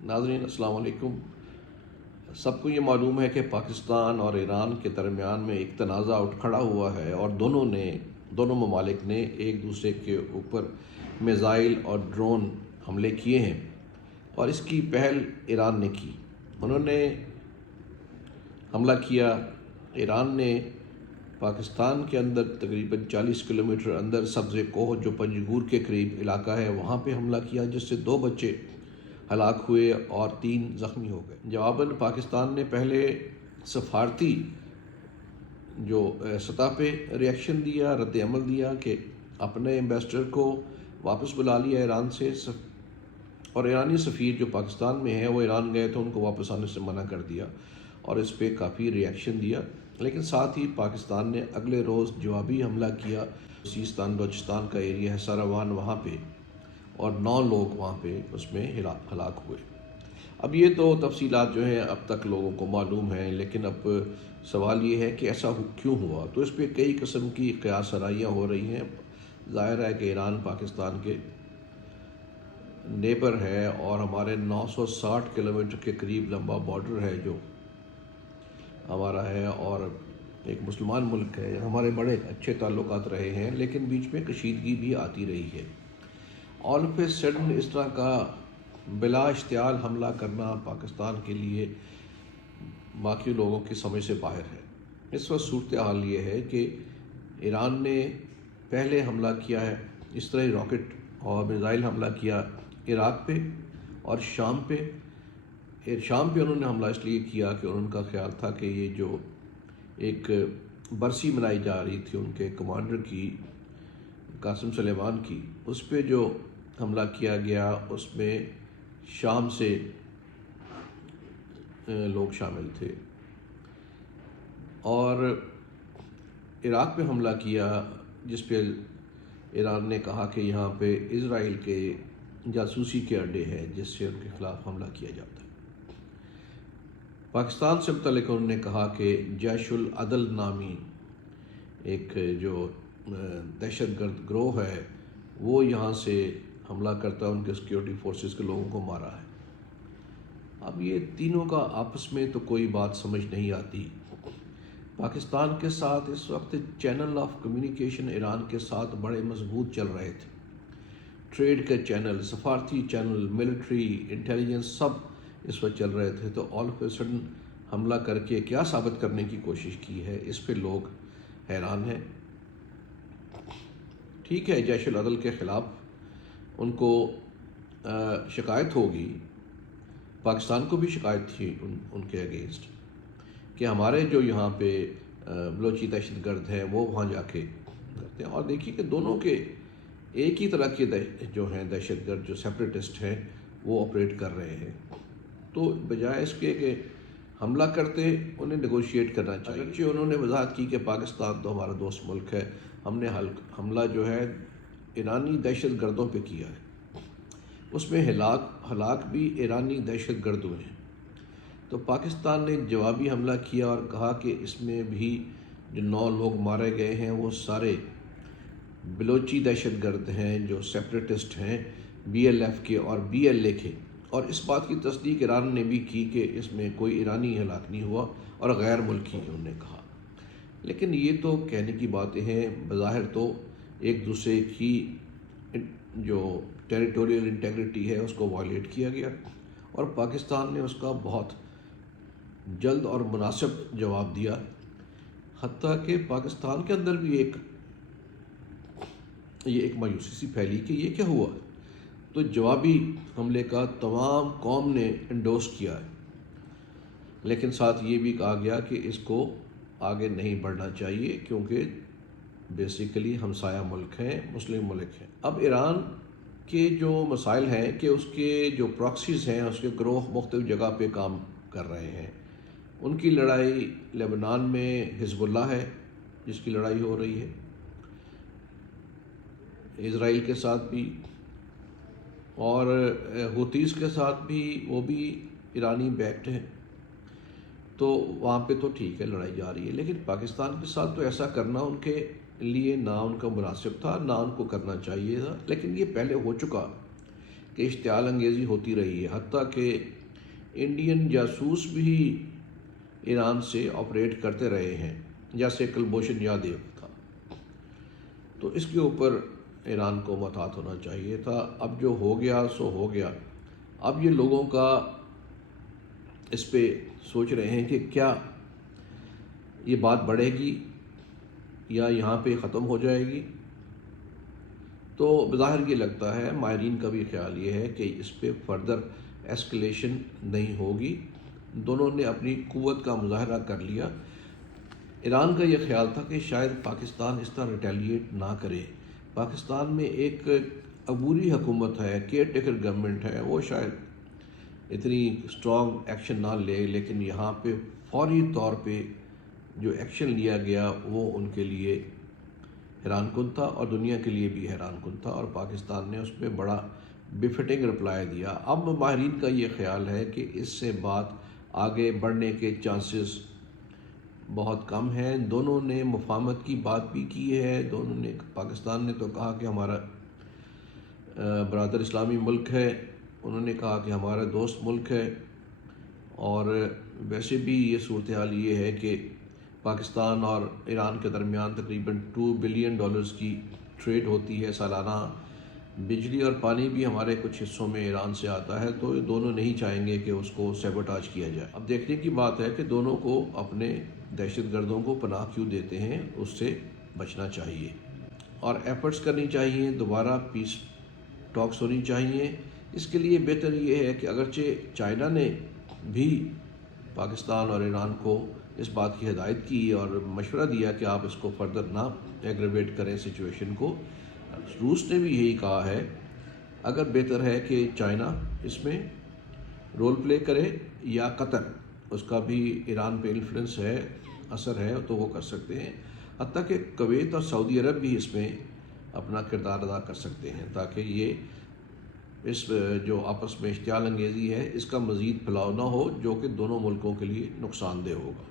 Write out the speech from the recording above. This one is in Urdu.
ناظرین السلام علیکم۔ سب کو یہ معلوم ہے کہ پاکستان اور ایران کے درمیان میں ایک تنازع اٹھ کھڑا ہوا ہے اور دونوں ممالک نے ایک دوسرے کے اوپر میزائل اور ڈرون حملے کیے ہیں، اور اس کی پہل ایران نے کی۔ انہوں نے حملہ کیا، ایران نے پاکستان کے اندر تقریباً 40 کلومیٹر اندر سبز کوہ جو پنجگور کے قریب علاقہ ہے وہاں پہ حملہ کیا، جس سے 2 بچے ہلاک ہوئے اور 3 زخمی ہو گئے۔ جواباً پاکستان نے پہلے سفارتی جو سطح پہ ریئیکشن دیا، رد عمل دیا کہ اپنے ایمبیسڈر کو واپس بلا لیا ایران سے، اور ایرانی سفیر جو پاکستان میں ہے وہ ایران گئے تو ان کو واپس آنے سے منع کر دیا، اور اس پہ کافی ریئیکشن دیا۔ لیکن ساتھ ہی پاکستان نے اگلے روز جوابی حملہ کیا۔ سیستان بلوچستان کا ایریا ہے ساروان، وہاں پہ، اور 9 لوگ وہاں پہ اس میں ہلاک ہوئے۔ اب یہ تو تفصیلات جو ہیں اب تک لوگوں کو معلوم ہیں، لیکن اب سوال یہ ہے کہ ایسا کیوں ہوا؟ تو اس پہ کئی قسم کی قیاس آرائیاں ہو رہی ہیں۔ ظاہر ہے کہ ایران پاکستان کے نیبر ہے، اور ہمارے 960 کلومیٹر کے قریب لمبا بارڈر ہے جو ہمارا ہے، اور ایک مسلمان ملک ہے، ہمارے بڑے اچھے تعلقات رہے ہیں، لیکن بیچ میں کشیدگی بھی آتی رہی ہے۔ آل آف اے سڈن اس طرح کا بلا اشتعال حملہ کرنا پاکستان کے لیے باقی لوگوں کی سمجھ سے باہر ہے۔ اس وقت صورتحال یہ ہے کہ ایران نے پہلے حملہ کیا ہے، اس طرح راکٹ اور میزائل حملہ کیا عراق پہ اور شام پہ۔ شام پہ انہوں نے حملہ اس لیے کیا کہ ان کا خیال تھا کہ یہ جو ایک برسی منائی جا رہی تھی ان کے کمانڈر کی، قاسم سلیمان کی، اس پہ جو حملہ کیا گیا اس میں شام سے لوگ شامل تھے، اور عراق پہ حملہ کیا جس پہ ایران نے کہا کہ یہاں پہ اسرائیل کے جاسوسی کے اڈے ہیں جس سے ان کے خلاف حملہ کیا جاتا ہے۔ پاکستان سے متعلق انہوں نے کہا کہ جیش العدل نامی ایک جو دہشت گرد گروہ ہے وہ یہاں سے حملہ کرتا ہے، ان کے سیکیورٹی فورسز کے لوگوں کو مارا ہے۔ اب یہ تینوں کا آپس میں تو کوئی بات سمجھ نہیں آتی۔ پاکستان کے ساتھ اس وقت چینل آف کمیونیکیشن ایران کے ساتھ بڑے مضبوط چل رہے تھے، ٹریڈ کے چینل، سفارتی چینل، ملٹری، انٹیلیجنس، سب اس وقت چل رہے تھے۔ تو آل آف اے سڈن حملہ کر کے کیا ثابت کرنے کی کوشش کی ہے، اس پہ لوگ حیران ہیں۔ ٹھیک ہے، جیش العدل کے خلاف ان کو شکایت ہوگی، پاکستان کو بھی شکایت تھی ان کے اگینسٹ کہ ہمارے جو یہاں پہ بلوچی دہشت گرد ہیں وہ وہاں جا کے کرتے ہیں، اور دیکھیے کہ دونوں کے ایک ہی طرح کے جو ہیں دہشت گرد جو سیپریٹسٹ ہیں وہ آپریٹ کر رہے ہیں۔ تو بجائے اس کے کہ حملہ کرتے انہیں نیگوشیٹ کرنا چاہیے۔ اگرچہ انہوں نے وضاحت کی کہ پاکستان تو ہمارا دوست ملک ہے، ہم نے حملہ جو ہے ایرانی دہشت گردوں پہ کیا ہے، اس میں ہلاک بھی ایرانی دہشت گرد ہوئے ہیں۔ تو پاکستان نے جوابی حملہ کیا اور کہا کہ اس میں بھی جو 9 لوگ مارے گئے ہیں وہ سارے بلوچی دہشت گرد ہیں جو سیپریٹسٹ ہیں، BLF کے اور BLA کے، اور اس بات کی تصدیق ایران نے بھی کی کہ اس میں کوئی ایرانی ہلاک نہیں ہوا اور غیر ملکی انہوں نے کہا۔ لیکن یہ تو کہنے کی باتیں ہیں، بظاہر تو ایک دوسرے کی جو ٹیریٹوریل انٹیگریٹی ہے اس کو وائلیٹ کیا گیا، اور پاکستان نے اس کا بہت جلد اور مناسب جواب دیا۔ حتیٰ کہ پاکستان کے اندر بھی ایک مایوسی سی پھیلی کہ یہ کیا ہوا، تو جوابی حملے کا تمام قوم نے انڈورس کیا ہے، لیکن ساتھ یہ بھی کہا گیا کہ اس کو آگے نہیں بڑھنا چاہیے کیونکہ بیسیکلی ہمسایہ ملک ہیں، مسلم ملک ہیں۔ اب ایران کے جو مسائل ہیں کہ اس کے جو پراکسیز ہیں، اس کے گروہ مختلف جگہ پہ کام کر رہے ہیں۔ ان کی لڑائی لبنان میں حزب اللہ ہے جس کی لڑائی ہو رہی ہے، اسرائیل کے ساتھ بھی، اور ہوتیز کے ساتھ بھی، وہ بھی ایرانی بیکڈ ہیں۔ تو وہاں پہ تو ٹھیک ہے لڑائی جا رہی ہے، لیکن پاکستان کے ساتھ تو ایسا کرنا ان کے لیے نہ ان کا مناسب تھا، نہ ان کو کرنا چاہیے تھا۔ لیکن یہ پہلے ہو چکا کہ اشتعال انگیزی ہوتی رہی ہے، حتیٰ کہ انڈین جاسوس بھی ایران سے آپریٹ کرتے رہے ہیں، جیسے کلبھوشن یادیو تھا۔ تو اس کے اوپر ایران کو محتاط ہونا چاہیے تھا۔ اب جو ہو گیا سو ہو گیا۔ اب یہ لوگوں کا اس پہ سوچ رہے ہیں کہ کیا یہ بات بڑھے گی یا یہاں پہ ختم ہو جائے گی۔ تو بظاہر یہ لگتا ہے، ماہرین کا بھی خیال یہ ہے کہ اس پہ فردر ایسکلیشن نہیں ہوگی۔ دونوں نے اپنی قوت کا مظاہرہ کر لیا۔ ایران کا یہ خیال تھا کہ شاید پاکستان اس طرح ریٹیلیٹ نہ کرے۔ پاکستان میں ایک عبوری حکومت ہے، کیئر ٹیکر گورنمنٹ ہے، وہ شاید اتنی اسٹرانگ ایکشن نہ لے، لیکن یہاں پہ فوری طور پہ جو ایکشن لیا گیا وہ ان کے لیے حیران کن تھا اور دنیا کے لیے بھی حیران کن تھا، اور پاکستان نے اس پہ بڑا بفٹنگ رپلائی دیا۔ اب ماہرین کا یہ خیال ہے کہ اس سے بات آگے بڑھنے کے چانسز بہت کم ہیں۔ دونوں نے مفاہمت کی بات بھی کی ہے۔ دونوں نے، پاکستان نے تو کہا کہ ہمارا برادر اسلامی ملک ہے، انہوں نے کہا کہ ہمارا دوست ملک ہے، اور ویسے بھی یہ صورتحال یہ ہے کہ پاکستان اور ایران کے درمیان تقریباً $2 بلین کی ٹریڈ ہوتی ہے سالانہ۔ بجلی اور پانی بھی ہمارے کچھ حصوں میں ایران سے آتا ہے، تو یہ دونوں نہیں چاہیں گے کہ اس کو سیبوٹاج کیا جائے۔ اب دیکھنے کی بات ہے کہ دونوں کو اپنے دہشت گردوں کو پناہ کیوں دیتے ہیں، اس سے بچنا چاہیے اور ایفرٹس کرنی چاہیے، دوبارہ پیس ٹاکس ہونی چاہیے۔ اس کے لیے بہتر یہ ہے کہ اگرچہ چائنا نے بھی پاکستان اور ایران کو اس بات کی ہدایت کی اور مشورہ دیا کہ آپ اس کو فردر نہ ایگریویٹ کریں سچویشن کو، روس نے بھی یہی کہا ہے، اگر بہتر ہے کہ چائنا اس میں رول پلے کرے یا قطر، اس کا بھی ایران پہ انفلوئنس ہے، اثر ہے، تو وہ کر سکتے ہیں، حتیٰ کہ کویت اور سعودی عرب بھی اس میں اپنا کردار ادا کر سکتے ہیں، تاکہ یہ اس جو آپس میں اشتعال انگیزی ہے اس کا مزید پھیلاؤ نہ ہو، جو کہ دونوں ملکوں کے لیے نقصان دہ ہوگا۔